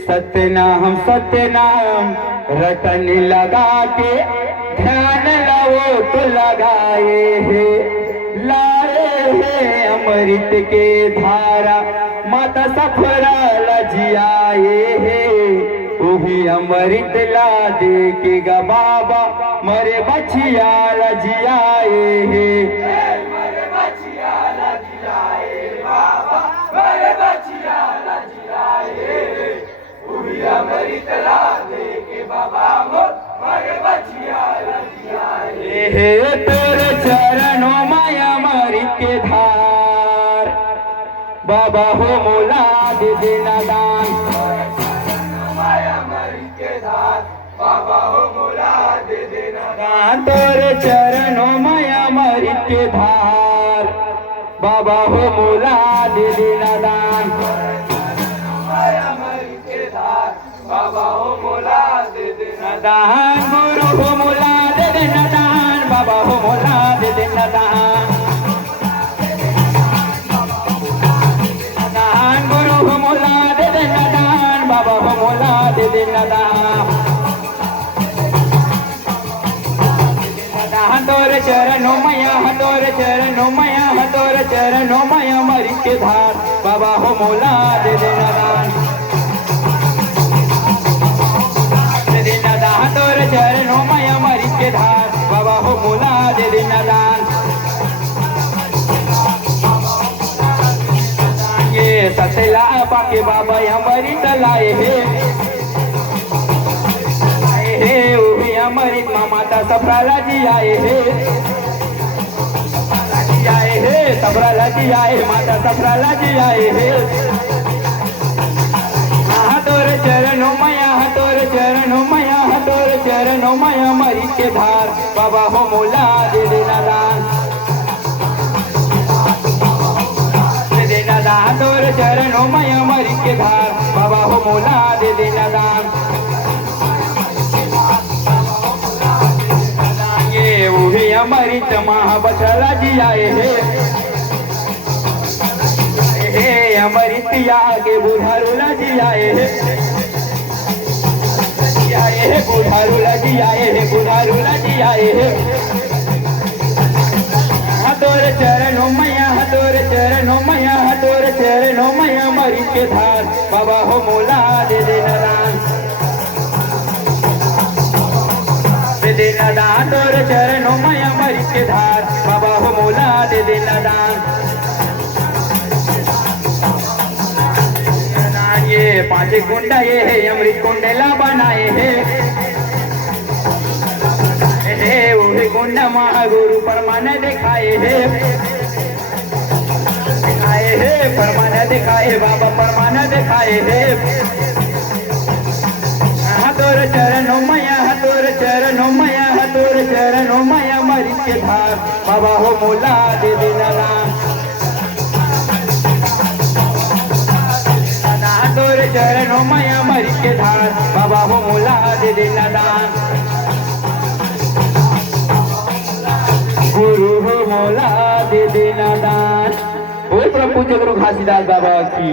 सत्यनाम रटन लगा के ध्यान लाओ तो लगाए है, लाए है अमृत के धारा माता सफरा लजियाए है। वही अमृत ला दे के गा बाबा मरे बचिया लजियाए है। हे तेरे चरणों माया अमृत के धार बाबा हो मोला दे देना दान। तेरे चरणों माया अमृत के धार बाबा हो मोला दे देना दान। बाबा हो मोला दे देना दान, गुरु हो मोला दे देना दान, बाबा हो मोला दे देना दान। दान गुरु हो मोला दे देना दान, बाबा हो मोला दे देना दान। तोरे चरणों मैया तोरे चरणों मैया तोरे चरणों मैया अमृत के धार बाबा हो मोला दे देना दान। तोरे चरणों मैया अमृत के धार बाबा हो मोला दे देना दान। ये सतला बाके बाबा अमृत लाए है, वही अमृत माता सफराला जी आए है, सफराला जी आए माता सफराला जी आए है। तोरे चरणों मैया तोरे चरणों मैया तोरे चरणों मैया अमृत के धार बाबा हो मोला दे देना दान। दे देना दान तोरे चरणों मैया अमृत के धार बाबा हो मोला दे देना दान। ये वही अमृत महाबसला जी आए है, अमृत आगे बुढ़ारूला जी आए है, बुढ़ारूला जी आए है, बुढ़ारूला जी आए है। तोरे चरणों मैया तोरे चरणों मैया तोरे चरणों मैया अमृत के धार बाबा हो मोला दे देना दान। दे देना दान तोरे चरणों मैया अमृत के धार बाबा हो मोला दे देना दान। ये पांच कुंडा ये है अमृत कुंडला बनाए है, वही कुंडा महागुरु परमान दिखाए है, दिखाए है परमान दिखाए बाबा परमान दिखाए है। तोरे चरणों मैया तोरे चरणों मैया तोरे चरणों मैया अमृत के धार बाबा हो मोला दे देना दान। तोरे चरणों मैया अमृत के धार बाबा हो मोला दे देना दान। गुरु हो मोला दे देना दान। बोल प्रभु गुरु घासीदास बाबा की।